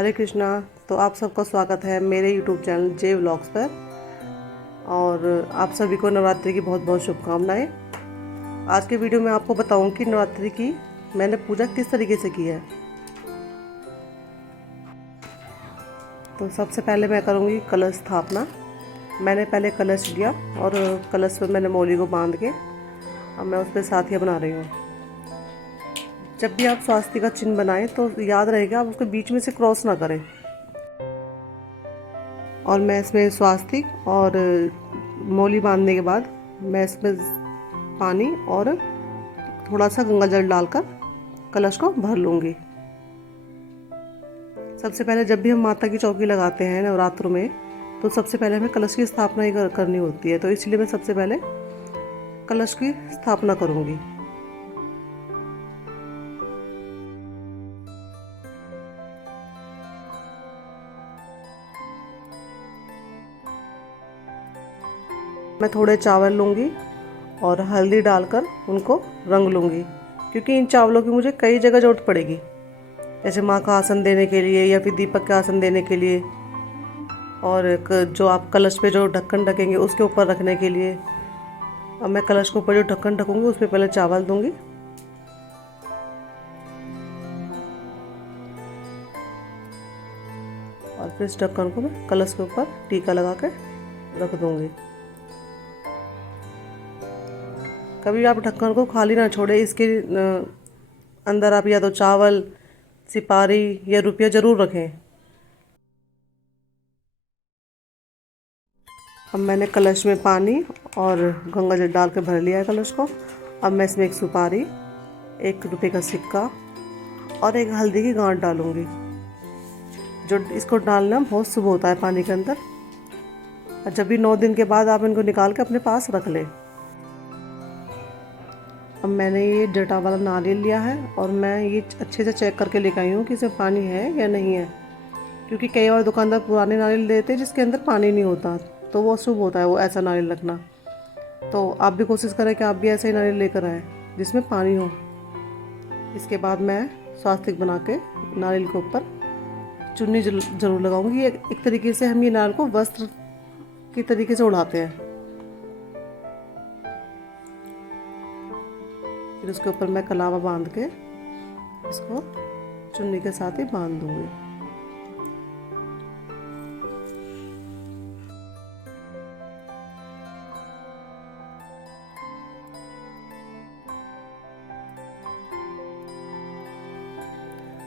हरे कृष्णा। तो आप सबका स्वागत है मेरे YouTube चैनल जे व्लॉग्स पर। और आप सभी को नवरात्रि की बहुत बहुत शुभकामनाएं। आज के वीडियो में आपको बताऊं कि नवरात्रि की मैंने पूजा किस तरीके से की है। तो सबसे पहले मैं करूंगी कलश स्थापना। मैंने पहले कलश लिया और कलश पर मैंने मौली को बांध के अब मैं उस पर साथिया बना रही हूँ। जब भी आप स्वास्तिक का चिन्ह बनाएं तो याद रहेगा आप उसके बीच में से क्रॉस ना करें। और मैं इसमें स्वास्तिक और मौली बांधने के बाद मैं इसमें पानी और थोड़ा सा गंगा जल डालकर कलश को भर लूँगी। सबसे पहले जब भी हम माता की चौकी लगाते हैं नवरात्रों में तो सबसे पहले हमें कलश की स्थापना ही करनी होती है। तो इसलिए मैं सबसे पहले कलश की स्थापना करूँगी। मैं थोड़े चावल लूँगी और हल्दी डालकर उनको रंग लूँगी, क्योंकि इन चावलों की मुझे कई जगह ज़रूरत पड़ेगी, जैसे माँ का आसन देने के लिए या फिर दीपक का आसन देने के लिए, और जो आप कलश पे जो ढक्कन ढकेंगे उसके ऊपर रखने के लिए। अब मैं कलश के ऊपर जो ढक्कन ढकूँगी उस पर पहले चावल दूँगी। और फिर इस ढक्कन को मैं कलश के ऊपर टीका लगा के रख दूँगी। कभी आप ढक्कन को खाली ना छोड़े, इसके अंदर आप या तो चावल, सिपारी या रुपया ज़रूर रखें। अब मैंने कलश में पानी और गंगा जल डाल के भर लिया है कलश को। अब मैं इसमें एक सुपारी, 1 रुपये का सिक्का और एक हल्दी की गांठ डालूंगी। जो इसको डालना बहुत शुभ होता है पानी के अंदर। और जब भी 9 दिन के बाद आप इनको निकाल के अपने पास रख लें। अब मैंने ये जटा वाला नारियल लिया है और मैं ये अच्छे से चेक करके लेकर आई हूँ कि इसमें पानी है या नहीं है, क्योंकि कई बार दुकानदार पुराने नारियल देते हैं जिसके अंदर पानी नहीं होता, तो वो शुभ होता है वो ऐसा नारियल रखना। तो आप भी कोशिश करें कि आप भी ऐसे ही नारियल लेकर आएँ जिसमें पानी हो। इसके बाद मैं स्वास्तिक बना के नारियल के ऊपर चुन्नी जरूर लगाऊंगी। एक तरीके से हम ये नारियल को वस्त्र की तरीके से उड़ाते हैं। फिर उसके ऊपर मैं कलावा बांध के इसको चुन्नी के साथ ही बांध दूंगी।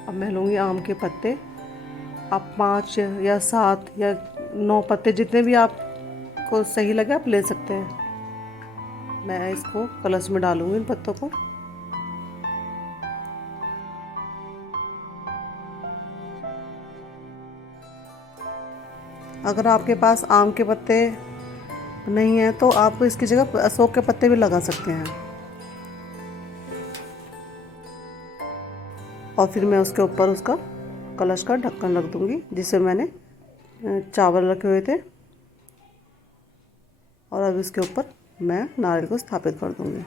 अब मैं लूँगी आम के पत्ते। आप 5 या 7 या 9 पत्ते जितने भी आपको सही लगे आप ले सकते हैं। मैं इसको कलश में डालूंगी इन पत्तों को। अगर आपके पास आम के पत्ते नहीं हैं तो आप इसकी जगह अशोक के पत्ते भी लगा सकते हैं। और फिर मैं उसके ऊपर उसका कलश का ढक्कन रख दूंगी जिसमें मैंने चावल रखे हुए थे। और अब इसके ऊपर मैं नारियल को स्थापित कर दूंगी।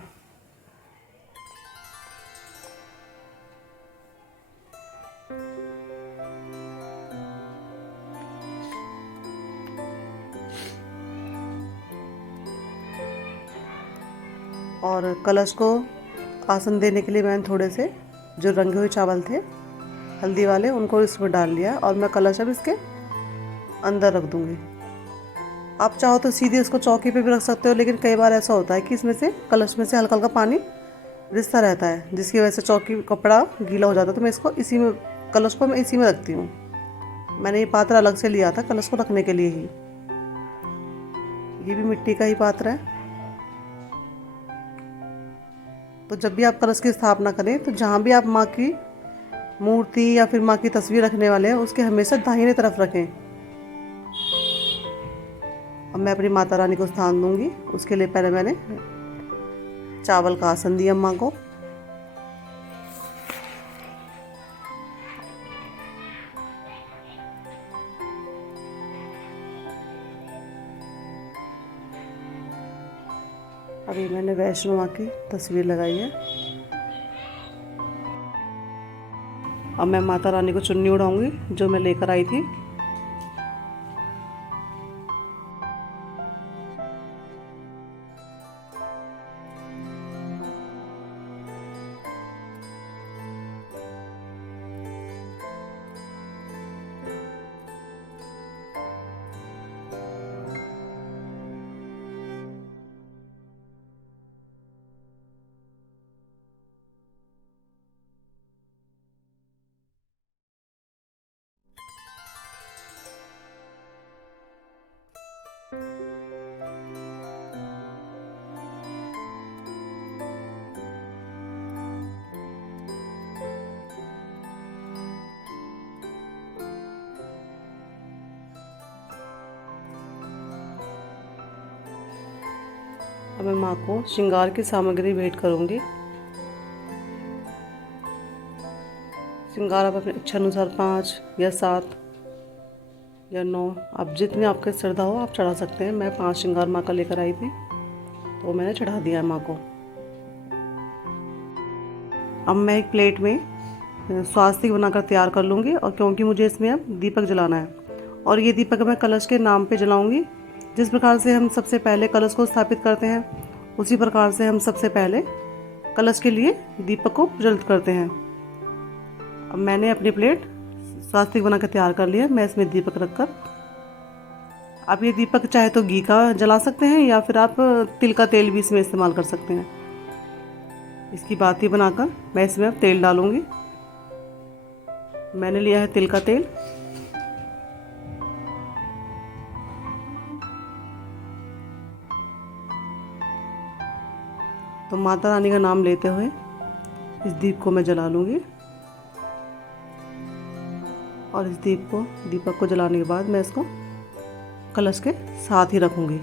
और कलश को आसन देने के लिए मैंने थोड़े से जो रंगे हुए चावल थे हल्दी वाले उनको इसमें डाल लिया और मैं कलश अब इसके अंदर रख दूंगी। आप चाहो तो सीधे इसको चौकी पे भी रख सकते हो, लेकिन कई बार ऐसा होता है कि इसमें से कलश में से हल्का हल्का पानी रिसता रहता है जिसकी वजह से चौकी कपड़ा गीला हो जाता है। तो मैं इसको इसी में कलश को मैं इसी में रखती हूँ। मैंने ये पात्र अलग से लिया था कलश को रखने के लिए ही। ये भी मिट्टी का ही पात्र है। तो जब भी आप कलश की स्थापना करें तो जहाँ भी आप माँ की मूर्ति या फिर माँ की तस्वीर रखने वाले हैं उसके हमेशा दाहिने तरफ रखें। अब मैं अपनी माता रानी को स्थान दूंगी। उसके लिए पहले मैंने चावल का आसन दिया माँ को। अभी मैंने वैष्णो माँ की तस्वीर लगाई है। अब अब मैं माता रानी को चुन्नी उड़ाऊंगी जो मैं लेकर आई थी। अब मैं माँ को श्रृंगार की सामग्री भेंट करूँगी। श्रृंगार आप अपने इच्छा अनुसार 5 या 7 या 9, आप जितनी आपके श्रद्धा हो आप चढ़ा सकते हैं। मैं 5 श्रृंगार माँ का लेकर आई थी तो मैंने चढ़ा दिया है माँ को। अब मैं एक प्लेट में स्वास्तिक बनाकर तैयार कर लूँगी, और क्योंकि मुझे इसमें अब दीपक जलाना है, और ये दीपक मैं कलश के नाम पे जलाऊँगी। जिस प्रकार से हम सबसे पहले कलश को स्थापित करते हैं उसी प्रकार से हम सबसे पहले कलश के लिए दीपक को प्रज्वलित करते हैं। अब मैंने अपनी प्लेट स्वास्तिक बनाकर तैयार कर लिया। मैं इसमें दीपक रखकर, आप ये दीपक चाहे तो घी का जला सकते हैं या फिर आप तिल का तेल भी इसमें इस्तेमाल कर सकते हैं। इसकी बाती बनाकर मैं इसमें अब तेल डालूंगी। मैंने लिया है तिल का तेल। तो माता रानी का नाम लेते हुए इस दीप को मैं जला लूँगी, और इस दीपक को जलाने के बाद मैं इसको कलश के साथ ही रखूँगी।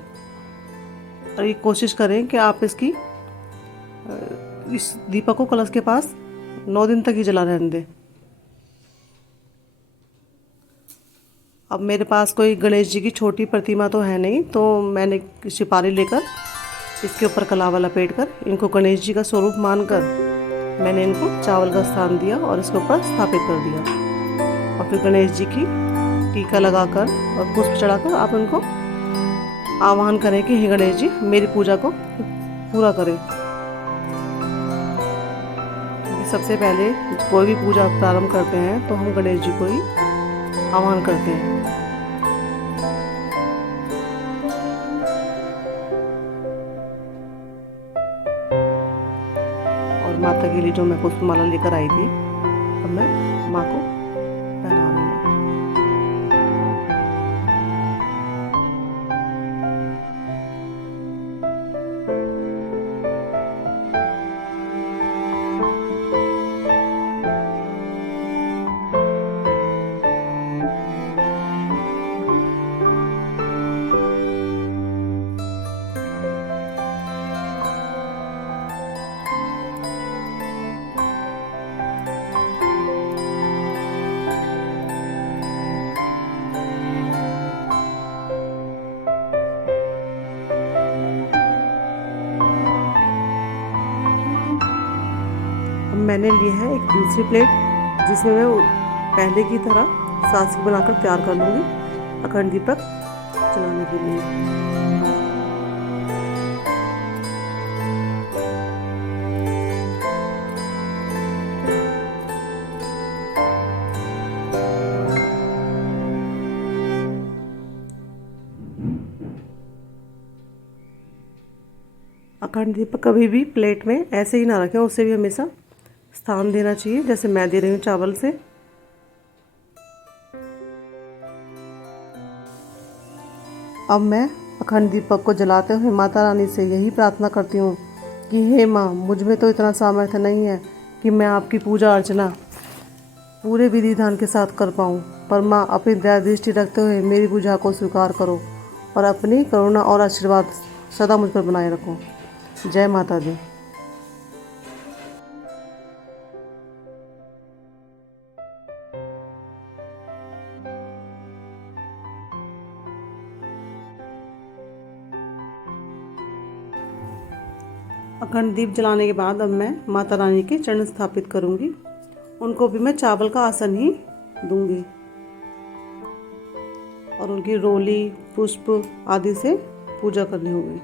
और ये कोशिश करें कि आप इस दीपक को कलश के पास 9 दिन तक ही जला रहने दें। अब मेरे पास कोई गणेश जी की छोटी प्रतिमा तो है नहीं, तो मैंने सुपारी लेकर इसके ऊपर कलावा लपेट कर इनको गणेश जी का स्वरूप मानकर मैंने इनको चावल का स्थान दिया और इसके ऊपर स्थापित कर दिया। और फिर गणेश जी की टीका लगाकर और पुष्प चढ़ाकर आप उनको आह्वान करें कि हे गणेश जी मेरी पूजा को पूरा करें। क्योंकि सबसे पहले कोई भी पूजा प्रारंभ करते हैं तो हम गणेश जी को ही आह्वान करते हैं। और माता के लिए जो मैं पुष्पमाला लेकर आई थी अब मैं माँ को पहना रही हूँ। मैंने ली है एक दूसरी प्लेट जिसमें मैं पहले की तरह सास बनाकर तैयार कर लूँगी अखंड दीपक जलाने के लिए। अखंड दीपक कभी भी प्लेट में ऐसे ही ना रखें, उससे भी हमेशा स्थान देना चाहिए जैसे मैं दे रही हूँ चावल से। अब मैं अखंड दीपक को जलाते हुए माता रानी से यही प्रार्थना करती हूँ कि हे माँ, मुझ में तो इतना सामर्थ्य नहीं है कि मैं आपकी पूजा अर्चना पूरे विधि विधान के साथ कर पाऊँ, पर माँ अपनी दया दृष्टि रखते हुए मेरी पूजा को स्वीकार करो और अपनी करुणा और आशीर्वाद सदा मुझ पर बनाए रखो। जय माता दी। अखंड दीप जलाने के बाद अब मैं माता रानी के चरण स्थापित करूंगी। उनको भी मैं चावल का आसन ही दूंगी और उनकी रोली पुष्प आदि से पूजा करनी होगी।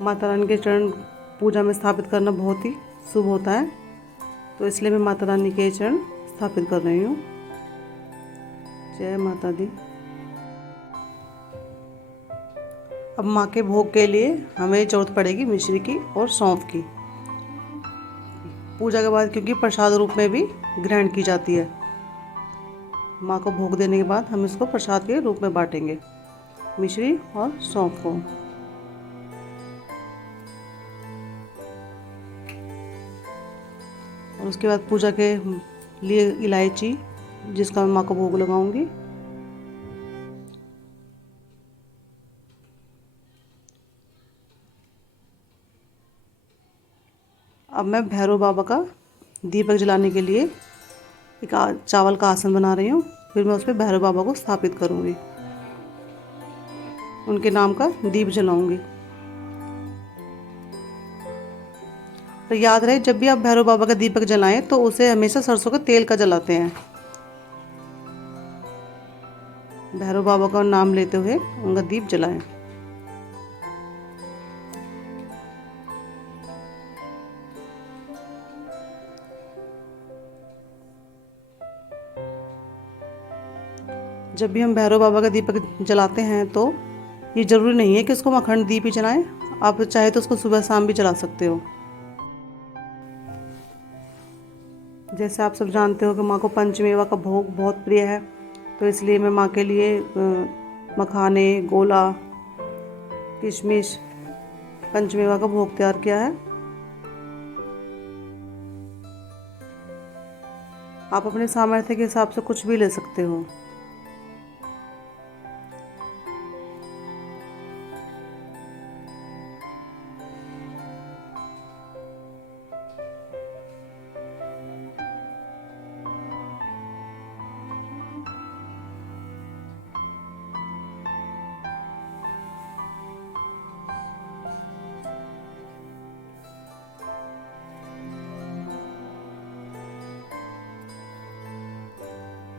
माता रानी के चरण पूजा में स्थापित करना बहुत ही शुभ होता है, तो इसलिए मैं माता रानी के चरण स्थापित कर रही हूँ। जय माता दी। अब माँ के भोग के लिए हमें जरूरत पड़ेगी मिश्री की और सौंफ की। पूजा के बाद क्योंकि प्रसाद रूप में भी ग्रहण की जाती है, माँ को भोग देने के बाद हम इसको प्रसाद के रूप में बांटेंगे, मिश्री और सौंफ को। और उसके बाद पूजा के लिए इलायची, जिसका मैं माँ को भोग लगाऊंगी। अब मैं भैरव बाबा का दीपक जलाने के लिए एक चावल का आसन बना रही हूँ। फिर मैं उस पर भैरव बाबा को स्थापित करूँगी, उनके नाम का दीप जलाऊंगी। तो याद रहे, जब भी आप भैरव बाबा का दीपक जलाएं तो उसे हमेशा सरसों के तेल का जलाते हैं। भैरव बाबा का नाम लेते हुए उनका दीप जलाएं। जब भी हम भैरव बाबा का दीपक जलाते हैं तो ये ज़रूरी नहीं है कि उसको हम अखंड दीप ही जलाएं, आप चाहे तो उसको सुबह शाम भी जला सकते हो। जैसे आप सब जानते हो कि माँ को पंचमेवा का भोग बहुत प्रिय है, तो इसलिए मैं माँ के लिए मखाने, गोला, किशमिश, पंचमेवा का भोग तैयार किया है। आप अपने सामर्थ्य के हिसाब से कुछ भी ले सकते हो।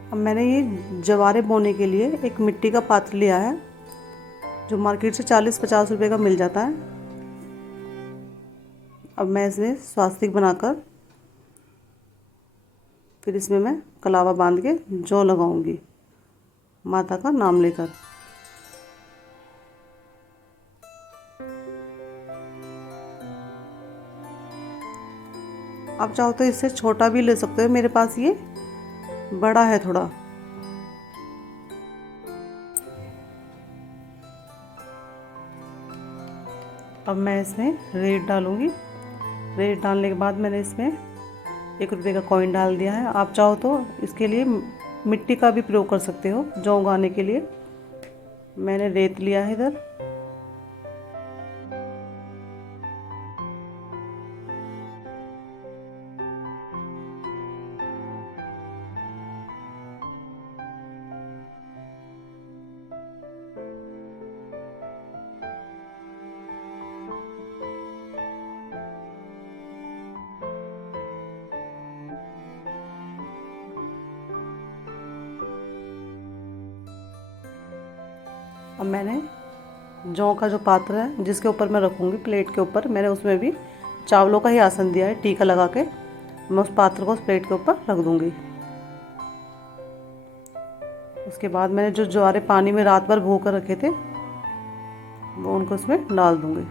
अब मैंने ये जवारे बोने के लिए एक मिट्टी का पात्र लिया है, जो मार्केट से 40-50 रुपए का मिल जाता है। अब मैं इसमें स्वास्तिक बनाकर फिर इसमें मैं कलावा बांध के जौ लगाऊंगी, माता का नाम लेकर। आप चाहो तो इससे छोटा भी ले सकते हो, मेरे पास ये बड़ा है थोड़ा। अब मैं इसमें रेत डालूंगी। रेत डालने के बाद मैंने इसमें 1 रुपये का कॉइन डाल दिया है। आप चाहो तो इसके लिए मिट्टी का भी प्रयोग कर सकते हो, जौ उगाने के लिए। मैंने रेत लिया है इधर। अब मैंने जौ का जो पात्र है जिसके ऊपर मैं रखूँगी, प्लेट के ऊपर, मैंने उसमें भी चावलों का ही आसन दिया है, टीका लगा के। मैं उस पात्र को उस प्लेट के ऊपर रख दूँगी। उसके बाद मैंने जो ज्वारे पानी में रात भर भो कर रखे थे, वो उनको इसमें डाल दूँगी।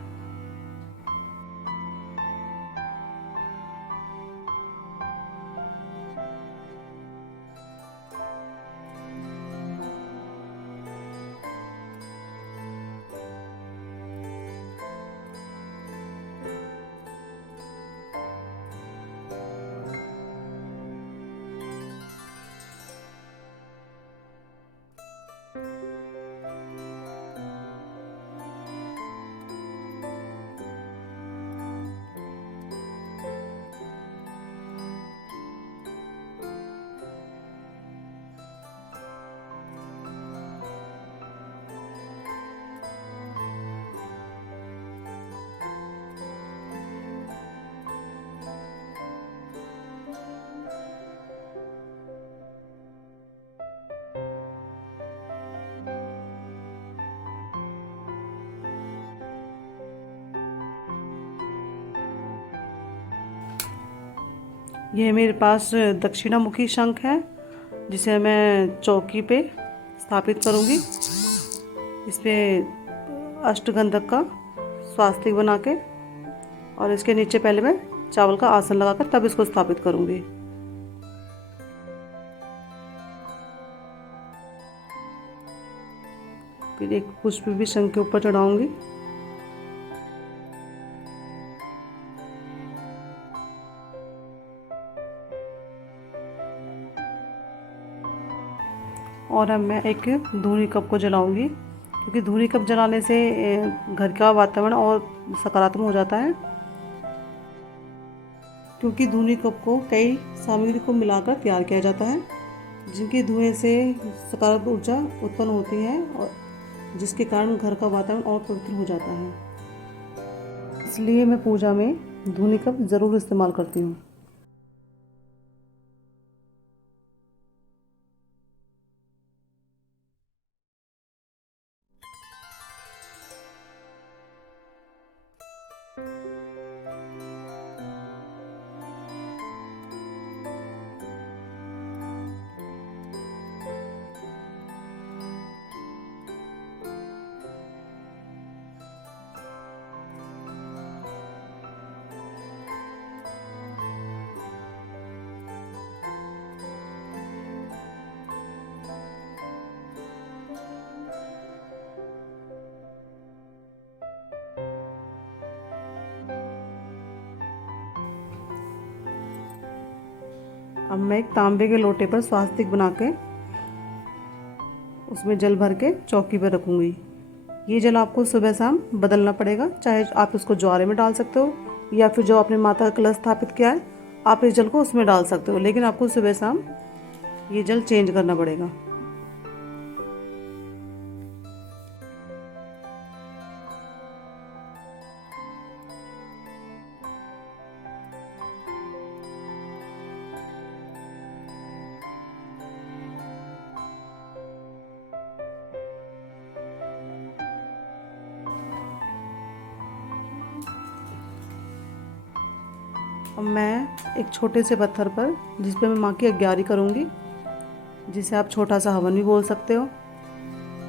ये मेरे पास दक्षिणामुखी शंख है, जिसे मैं चौकी पे स्थापित करूँगी। इस पे अष्टगंधक का स्वास्तिक बना के, और इसके नीचे पहले मैं चावल का आसन लगाकर तब इसको स्थापित करूँगी। फिर एक पुष्प भी शंख के ऊपर चढ़ाऊंगी। और अब मैं एक धूनी कप को जलाऊंगी, क्योंकि धूनी कप जलाने से घर का वातावरण और सकारात्मक हो जाता है। क्योंकि धूनी कप को कई सामग्री को मिलाकर तैयार किया जाता है, जिनके धुएं से सकारात्मक ऊर्जा उत्पन्न होती है और जिसके कारण घर का वातावरण और पवित्र हो जाता है। इसलिए मैं पूजा में धूनी कप ज़रूर इस्तेमाल करती हूँ। अब मैं एक तांबे के लोटे पर स्वास्तिक बना के उसमें जल भर के चौकी पर रखूँगी। ये जल आपको सुबह शाम बदलना पड़ेगा, चाहे आप इसको ज्वारे में डाल सकते हो या फिर जो आपने माता का कलश स्थापित किया है आप इस जल को उसमें डाल सकते हो, लेकिन आपको सुबह शाम ये जल चेंज करना पड़ेगा। अब मैं एक छोटे से पत्थर पर, जिस पे मैं माँ की अग्यारी करूँगी, जिसे आप छोटा सा हवन भी बोल सकते हो,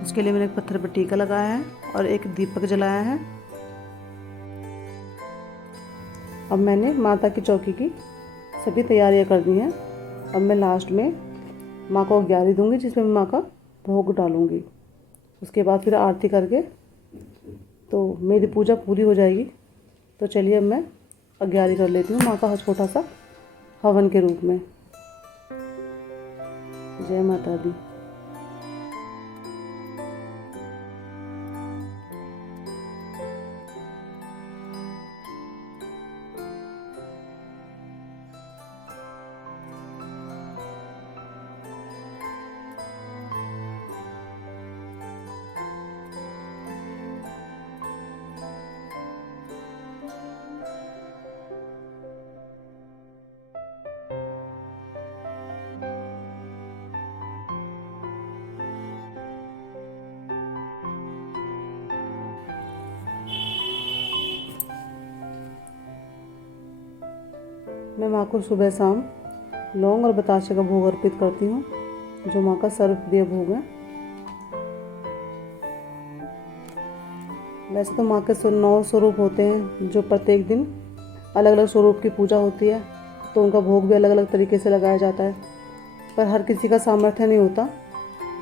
उसके लिए मैंने एक पत्थर पर टीका लगाया है और एक दीपक जलाया है। अब मैंने माता की चौकी की सभी तैयारियां कर दी हैं। अब मैं लास्ट में माँ को अग्यारी दूँगी, जिसमें मैं माँ का भोग डालूँगी। उसके बाद फिर आरती करके तो मेरी पूजा पूरी हो जाएगी। तो चलिए अब मैं अग्यारी कर लेती हूँ माँ का छोटा सा हवन के रूप में। जय माता दी। मैं माँ को सुबह शाम लौंग और बताशे का भोग अर्पित करती हूँ, जो माँ का सर्वप्रिय भोग है। वैसे तो माँ के 9 स्वरूप होते हैं, जो प्रत्येक दिन अलग अलग स्वरूप की पूजा होती है, तो उनका भोग भी अलग अलग तरीके से लगाया जाता है। पर हर किसी का सामर्थ्य नहीं होता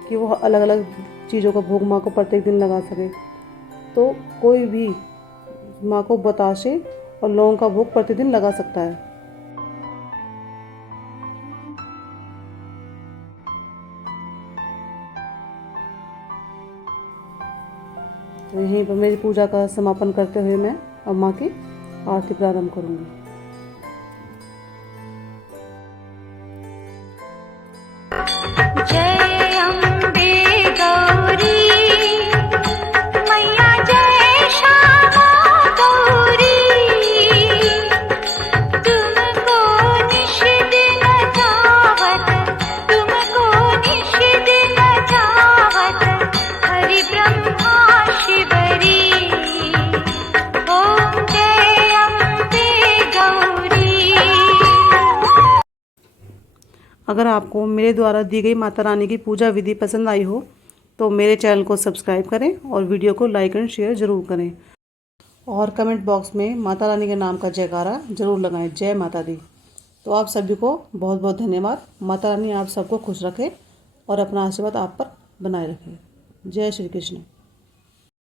कि वो अलग अलग चीज़ों का भोग माँ को प्रत्येक दिन लगा सके। तो कोई भी माँ को बताशे और लौंग का भोग प्रतिदिन लगा सकता है। तो यहीं पर मेरी पूजा का समापन करते हुए मैं अब माँ की आरती प्रारंभ करूँगी। अगर आपको मेरे द्वारा दी गई माता रानी की पूजा विधि पसंद आई हो तो मेरे चैनल को सब्सक्राइब करें और वीडियो को लाइक एंड शेयर ज़रूर करें और कमेंट बॉक्स में माता रानी के नाम का जयकारा ज़रूर लगाएं। जय माता दी। तो आप सभी को बहुत बहुत धन्यवाद। माता रानी आप सबको खुश रखे और अपना आशीर्वाद आप पर बनाए रखे। जय श्री कृष्ण।